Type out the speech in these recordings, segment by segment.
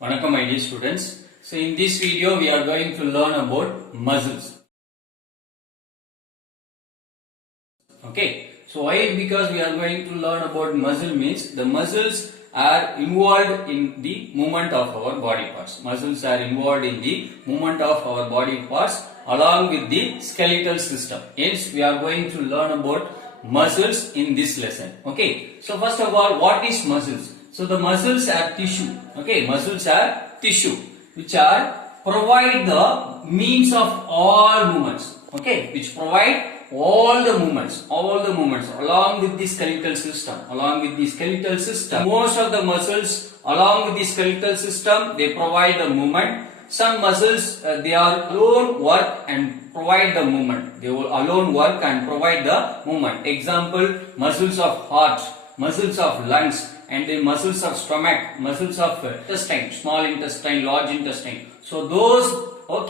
Vanakkam my dear students. So in this video we are going to learn about muscles. Okay. So why? Because we are going to learn about muscle means the muscles are involved in the movement of our body parts. Muscles are involved in the movement of our body parts along with the skeletal system. Hence we are going to learn about muscles in this lesson. Okay. So first of all, what is muscles? So the muscles are tissue. Okay. Muscles are tissue which are provide the means of all movements. Okay. Which provide all the movements along with the skeletal system. Most of the muscles along with the skeletal system, they provide the movement. Some muscles they are alone work and provide the movement. They will alone work and provide the movement. Example, muscles of heart, muscles of lungs, and the muscles of stomach, muscles of intestine, small intestine, large intestine. So those are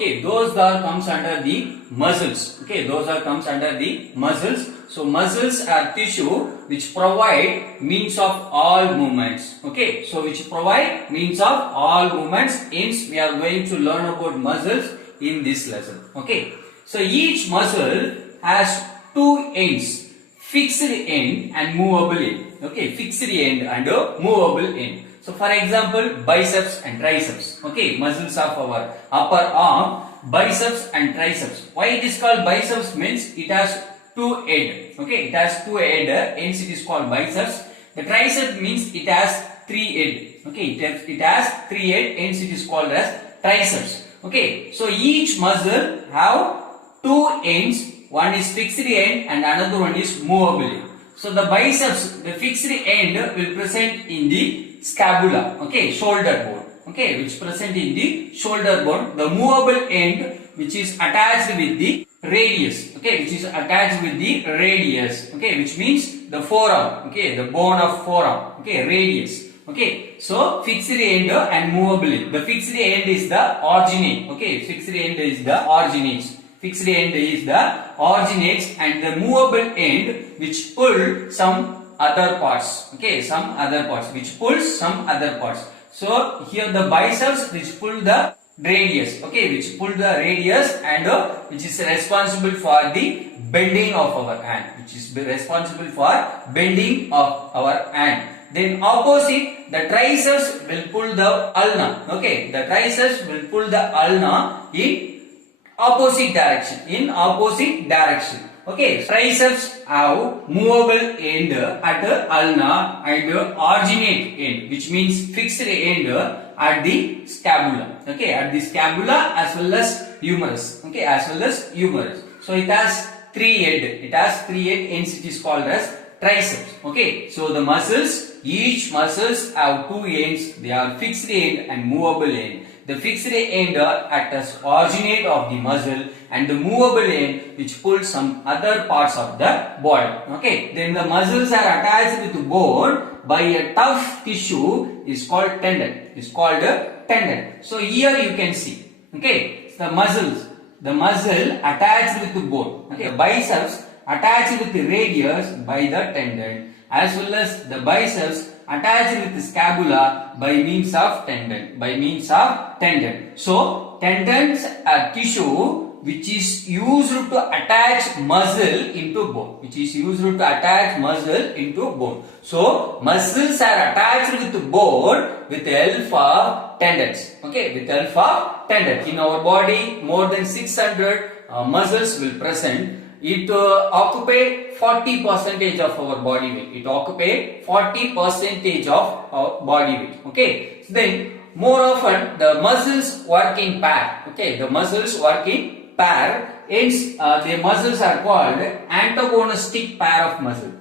comes under the muscles. Okay, those are comes under the muscles. So muscles are tissue which provide means of all movements. Okay, so which provide means of all movements. Hence we are going to learn about muscles in this lesson. Okay, so each muscle has two ends, fixed end and movable end. Okay, fixed end and movable end. So for example, biceps and triceps. Okay, muscles of our upper arm, biceps and triceps. Why it is called biceps means it has two head. Okay, it has two head, hence it is called biceps. The tricep means it has three head. Okay, it has three head, hence it is called as triceps. Okay, so each muscle have two ends. One is fixed end and another one is movable end. So the biceps, the fixed end will present in the scapula, okay, shoulder bone, okay, which present in the shoulder bone. The movable end which is attached with the radius, okay, which is attached with the radius, okay, which means the forearm, okay, the bone of forearm, okay, radius, okay. So fixed end and movable end. The fixed end is the originate, okay, fixed end is the originates. Fixed end is the originates and the movable end which pull some other parts, okay, some other parts, which pulls some other parts. So here the biceps which pull the radius, okay, which pull the radius and which is responsible for the bending of our hand, Then opposite, the triceps will pull the ulna, okay, the triceps will pull the ulna in opposite direction, okay. Triceps have movable end at the ulna and originate end, which means fixed end at the scapula, okay, at the scapula as well as humerus, okay, So it has three head, hence it is called as triceps, okay. So the muscles, each muscles have two ends, they are fixed end and movable end. The fixed end acts as originate of the muscle and the movable end which pulls some other parts of the body. Okay. Then the muscles are attached with bone by a tough tissue is called tendon. So here you can see. Okay. The muscle attached with the bone. Okay. The biceps attached with the radius by the tendon as well as the biceps attached with the scapula by means of tendon. So tendons are tissue which is used to attach muscle into bone. So muscles are attached with the bone with the help of tendons. Okay, with the help of tendons. In our body, more than 600 muscles will present. It occupy 40% of our body weight. Okay. So then, more often the muscles work in pair. Okay, the muscles work in pair. Hence, the muscles are called antagonistic pair of muscle.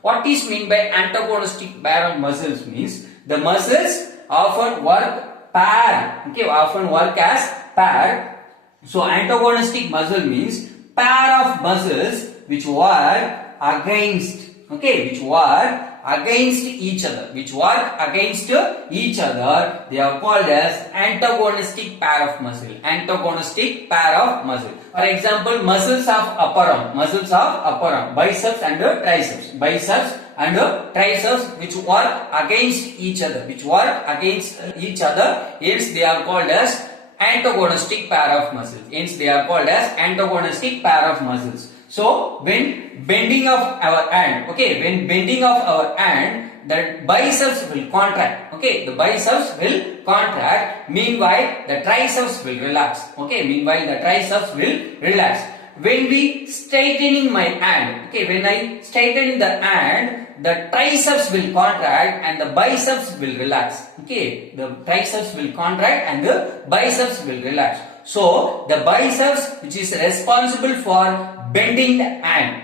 What is mean by antagonistic pair of muscles means the muscles often work pair. Okay, often work as pair. So antagonistic muscle means pair of muscles which work against each other. They are called as antagonistic pair of muscle. For example, muscles of upper arm, biceps and triceps. and triceps which work against each other, hence they are called as antagonistic pair of muscles. So when bending of our hand, the biceps will contract. Meanwhile the triceps will relax. When we straightening my hand, when I straighten the hand, the triceps will contract and the biceps will relax. The triceps will contract and the biceps will relax. So the biceps, which is responsible for bending the hand,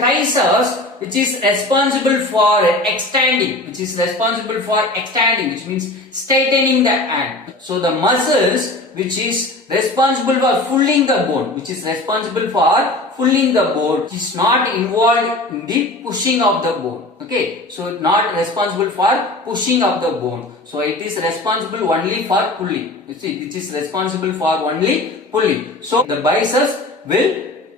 triceps, which is responsible for extending, which means straightening the hand. So the muscles which is responsible for pulling the bone, is not involved in the pushing of the bone. So not responsible for pushing of the bone. So it is responsible only for pulling. So the biceps will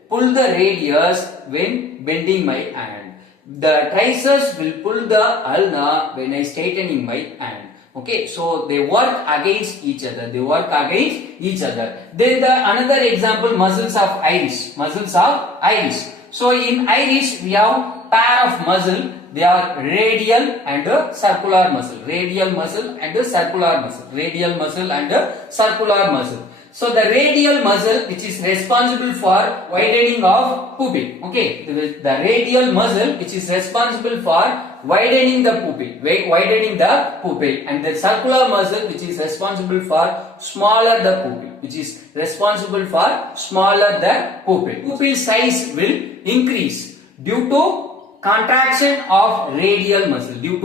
pull the radius when bending my hand. The triceps will pull the ulna when I straightening my hand. So they work against each other. Then the another example, muscles of iris. So in iris we have pair of muscle. They are radial and circular muscle. So the radial muscle, which is responsible for widening of pupil. The radial muscle which is responsible for widening the pupil, and the circular muscle which is responsible for smaller the pupil. Pupil size will increase due to contraction of radial muscle. The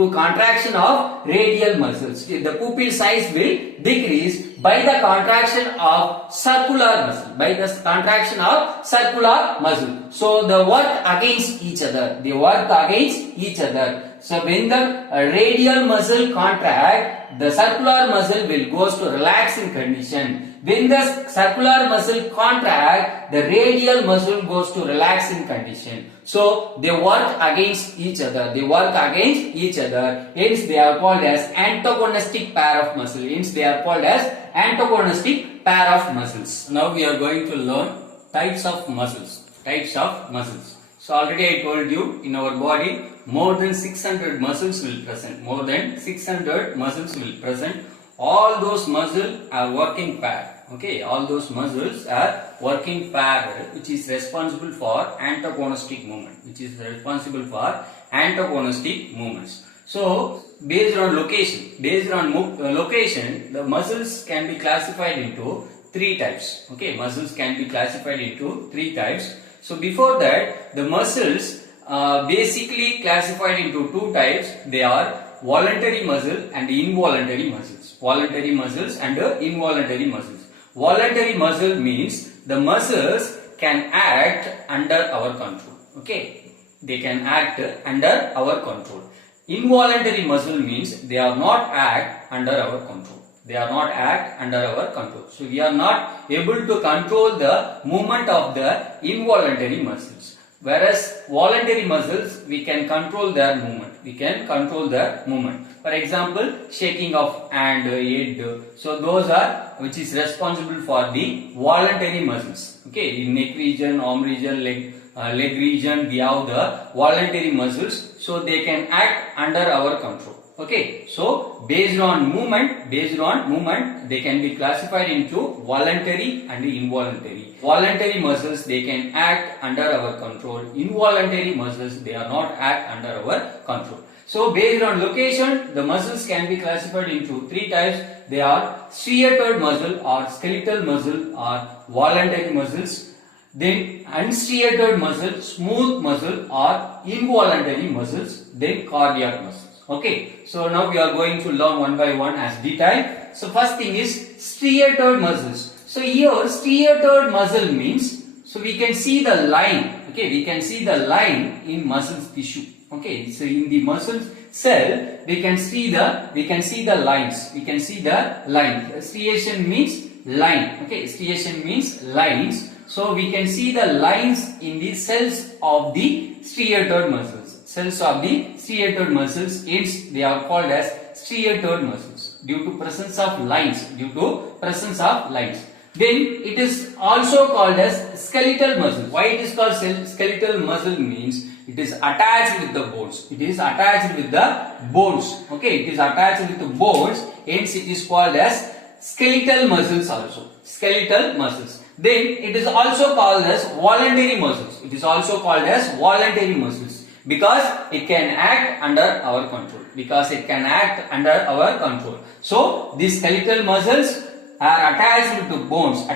pupil size will decrease by the contraction of circular muscle. So they work against each other. So when the radial muscle contract, the circular muscle will goes to relaxing condition. When the circular muscle contract, the radial muscle goes to relaxing condition. So they work against each other. Hence they are called as antagonistic pair of muscles. Now we are going to learn types of muscles. So already I told you, in our body more than 600 muscles will present. All those muscles are working pair. Which is responsible for antagonistic movements. So based on location, the muscles can be classified into three types. So before that, the muscles basically classified into two types. They are voluntary muscle and involuntary muscles. Voluntary muscle means the muscles can act under our control. They can act under our control. Involuntary muscle means they are not act under our control. So we are not able to control the movement of the involuntary muscles. Whereas voluntary muscles, we can control their movement. For example, shaking of hand, head. So those are which is responsible for the voluntary muscles. In neck region, arm region, leg region, we have the voluntary muscles. So they can act under our control. So based on movement, they can be classified into voluntary and involuntary. Voluntary muscles, they can act under our control. Involuntary muscles, they are not act under our control. So based on location, the muscles can be classified into three types. They are striated muscle or skeletal muscle or voluntary muscles. Then unstriated muscle, smooth muscle or involuntary muscles. Then cardiac muscles. So now we are going to learn one by one as detailed. So first thing is striated muscles. So here striated muscle means, so we can see the line. We can see the line in muscle tissue. So in the muscle cell, we can see the lines. Striation means line. Striation means lines. So we can see the lines in the cells of the striated muscles. Cells of the striated muscles, hence they are called as striated muscles due to presence of lines. Then it is also called as skeletal muscle. Why it is called skeletal muscle means it is attached with the bones. It is attached with the bones. Okay, it is attached with the bones. Hence it is called as skeletal muscles also. Skeletal muscles. Then it is also called as voluntary muscles. It is also called as voluntary muscles because it can act under our control. So these skeletal muscles are attached with the bones.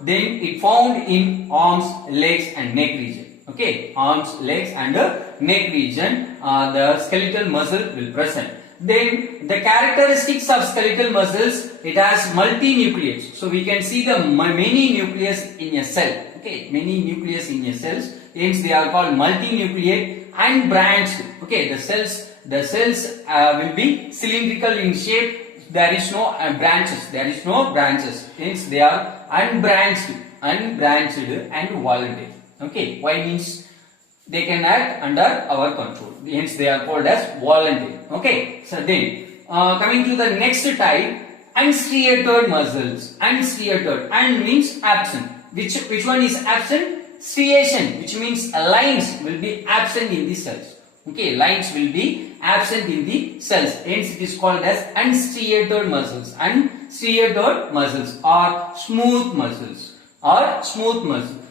Then it found in arms, legs and neck region. Okay, arms, legs and neck region, the skeletal muscle will present. Then the characteristics of skeletal muscles, it has multi-nucleates. So we can see the many nucleus in a cell. Okay, many nucleus in a cells. Hence they are called multi-nucleate and branched. Okay, the cells will be cylindrical in shape. There is no branches. Hence they are unbranched and voluntary. Okay, why means they can act under our control. Hence they are called as voluntary. Okay, so then coming to the next type, unstriated muscles. Unstriated, un means absent. Which one is absent? Striation, which means lines will be absent in the cells. Okay, lines will be absent in the cells. Hence it is called as unstriated muscles. Unstriated muscles or smooth muscles.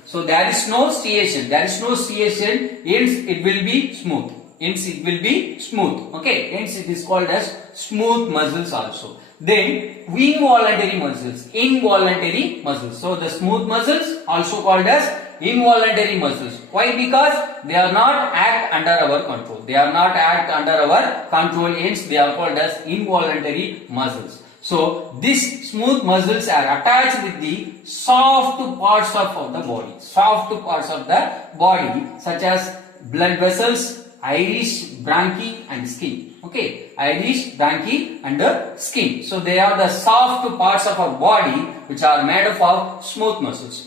So there is no striation. Hence it will be smooth. Okay, hence it is called as smooth muscles also. Then involuntary muscles. So the smooth muscles also called as involuntary muscles. Why? Because they are not act under our control. Hence they are called as involuntary muscles. So these smooth muscles are attached with the soft parts of the body. Such as blood vessels, iris, bronchi and skin. Okay, iris, bronchi and skin. So they are the soft parts of our body which are made up of smooth muscles.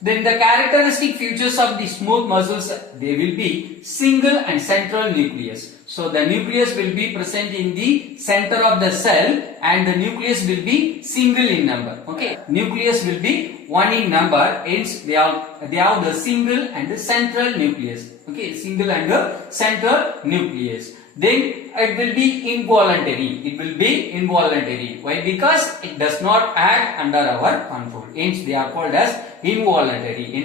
Then the characteristic features of the smooth muscles, they will be single and central nucleus. So the nucleus will be present in the center of the cell and the nucleus will be single in number. Okay, nucleus will be one in number. Hence they have the single and the central nucleus. Okay, single and the central nucleus. Then it will be involuntary. Why? Because it does not act under our control. Hence they are called as involuntary.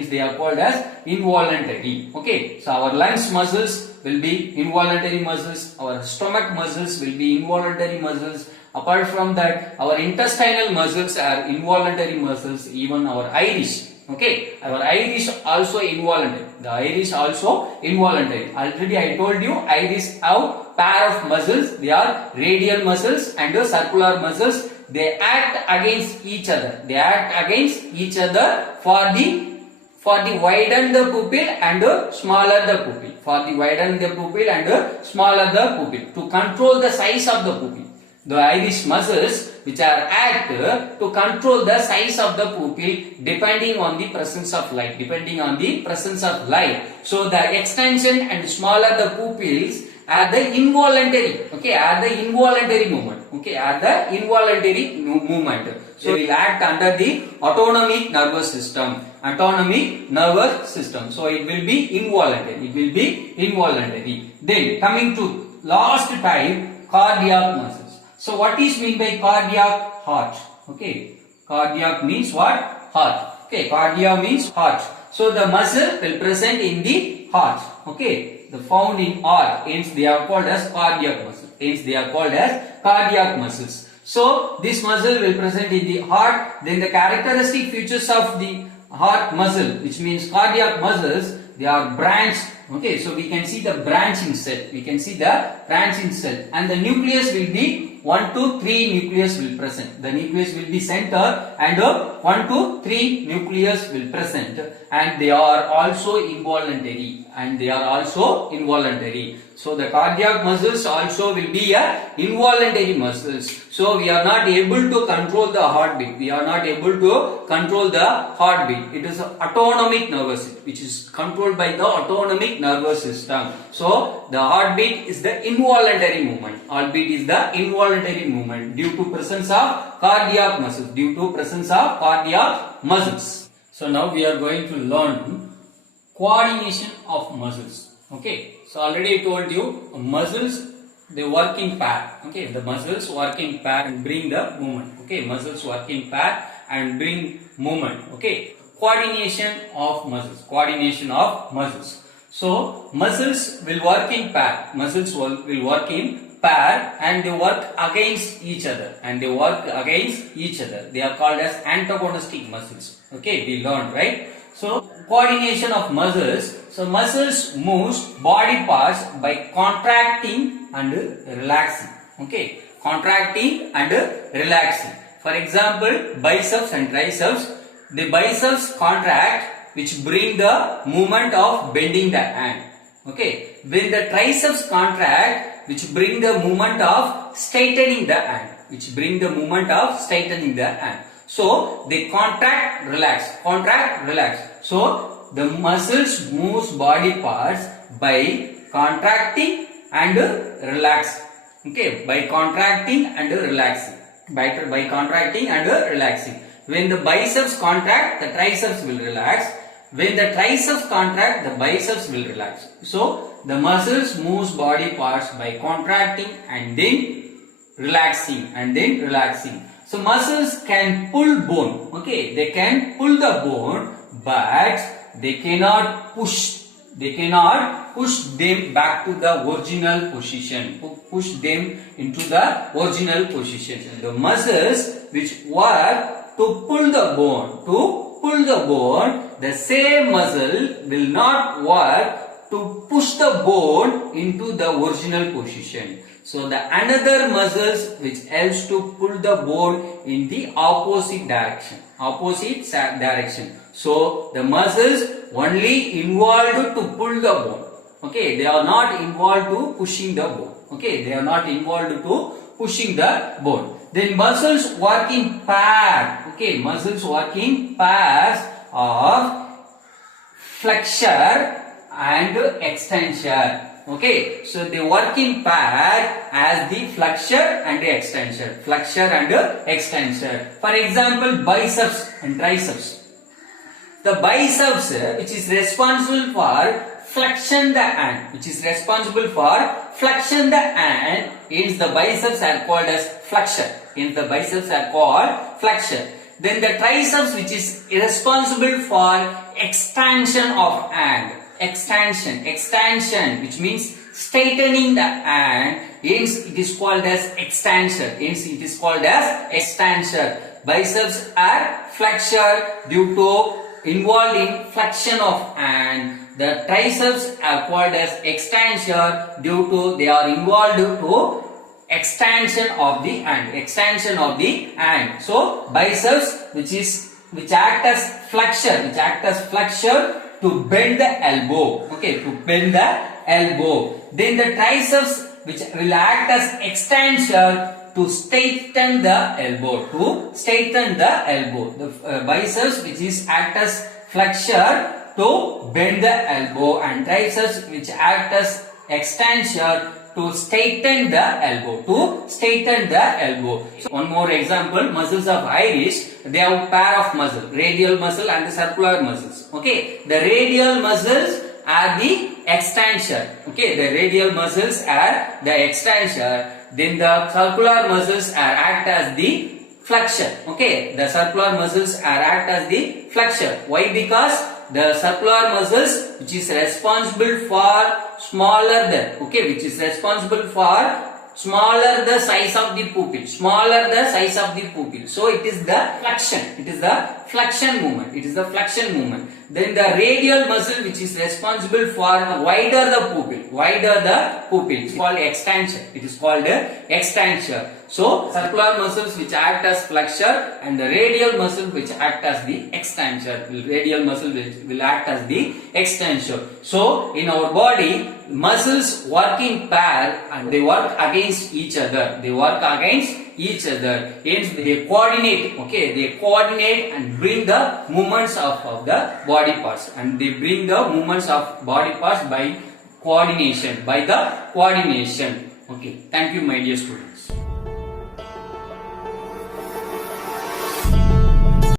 Okay, so our lungs muscles will be involuntary muscles. Our stomach muscles will be involuntary muscles. Apart from that, our intestinal muscles are involuntary muscles. Even our iris. Okay, our iris also involuntary. The iris also involuntary. Already I told you, iris have pair of muscles. They are radial muscles and circular muscles. They act against each other. For the widen the pupil and smaller the pupil. To control the size of the pupil. The iris muscles which are act to control the size of the pupil depending on the presence of light. So the extension and smaller the pupils are the involuntary. Okay, are the involuntary movement. So it will act under the autonomic nervous system. So it will be involuntary. Then coming to last type, cardiac muscles. So what is mean by cardiac? Heart. Okay, cardiac means what? Heart. Okay, cardia means heart. So the muscle will present in the heart. Okay, the found in heart. Hence they are called as cardiac muscles. So this muscle will present in the heart. Then the characteristic features of the heart muscle, which means cardiac muscles, they are branched. Okay, so we can see the branching cell. branching cell, and the nucleus will be 1 to 3 nucleus will present. The nucleus will be center, and 1 to 3 nucleus will present, and they are also involuntary. So the cardiac muscles also will be a involuntary muscles. So we are not able to control the heartbeat. It is an autonomic nervous system, which is controlled by the autonomic nervous system. So the heartbeat is the involuntary movement. Due to presence of cardiac muscles. So now we are going to learn coordination of muscles. Okay, so already I told you muscles, they work in pair. Okay, the muscles work in pair and bring the movement. Okay, muscles work in pair and bring movement. Okay, coordination of muscles. So muscles will work in pair. And they work against each other. They are called as antagonistic muscles. Okay, we learned, right? So coordination of muscles. So muscles moves body parts by contracting and relaxing. Okay, contracting and relaxing. For example, biceps and triceps. The biceps contract, which bring the movement of bending the hand. Okay, when the triceps contract, which bring the movement of straightening the hand. So they contract, relax. So the muscles moves body parts by contracting and relaxing. Okay, by contracting and relaxing. When the biceps contract, the triceps will relax. When the triceps contract, the biceps will relax. So the muscles moves body parts by contracting and then relaxing. So muscles can pull bone. Okay, they can pull the bone, but they cannot push them back to the original position. Push them into the original position. The muscles which work to pull the bone, the same muscle will not work to push the bone into the original position. So the another muscles which helps to pull the bone in the opposite direction. So the muscles only involved to pull the bone. Okay, they are not involved to pushing the bone. Then muscles work in pair. Okay, muscles work in pairs of flexure and extensor. Okay, so they work in pair as the flexure and the extensor. For example, biceps and triceps. The biceps, which is responsible for flexion the hand, is the biceps are called as flexure. Then the triceps, which is responsible for extension of hand. Extension, which means straightening the hand, hence it is called as extensor. Biceps are flexure due to involved in flexion of hand. The triceps are called as extensor due to they are involved to extension of the hand. So biceps, which act as flexure to bend the elbow. Okay, to bend the elbow. Then the triceps, which will act as extensor to straighten the elbow. The biceps, which is act as flexure to bend the elbow, and triceps, which act as extensor to straighten the elbow. So one more example, muscles of iris. They have a pair of muscles, radial muscle and the circular muscles. Okay, the radial muscles are the extensor. Okay, the radial muscles are the extensor. Then the circular muscles act as the flexure. Okay, the circular muscles act as the flexure. Why? Because the circular muscles, which is responsible for smaller the size of the pupil. Smaller the size of the pupil. So it is the flexion. It is the flexion movement. It is the flexion movement. Then the radial muscle which is responsible for wider the pupil. Wider the pupil. It is called extensor. It is called extensor. So circular muscles which act as flexor and the radial muscle which act as the extensor. Radial muscle which will act as the extensor. So in our body, muscles work in pair and they work against each other. They work against each other. Hence they coordinate. Okay, they coordinate and bring the movements of the body parts. And they bring the movements of body parts by coordination. By the coordination. Okay. Thank you, my dear students.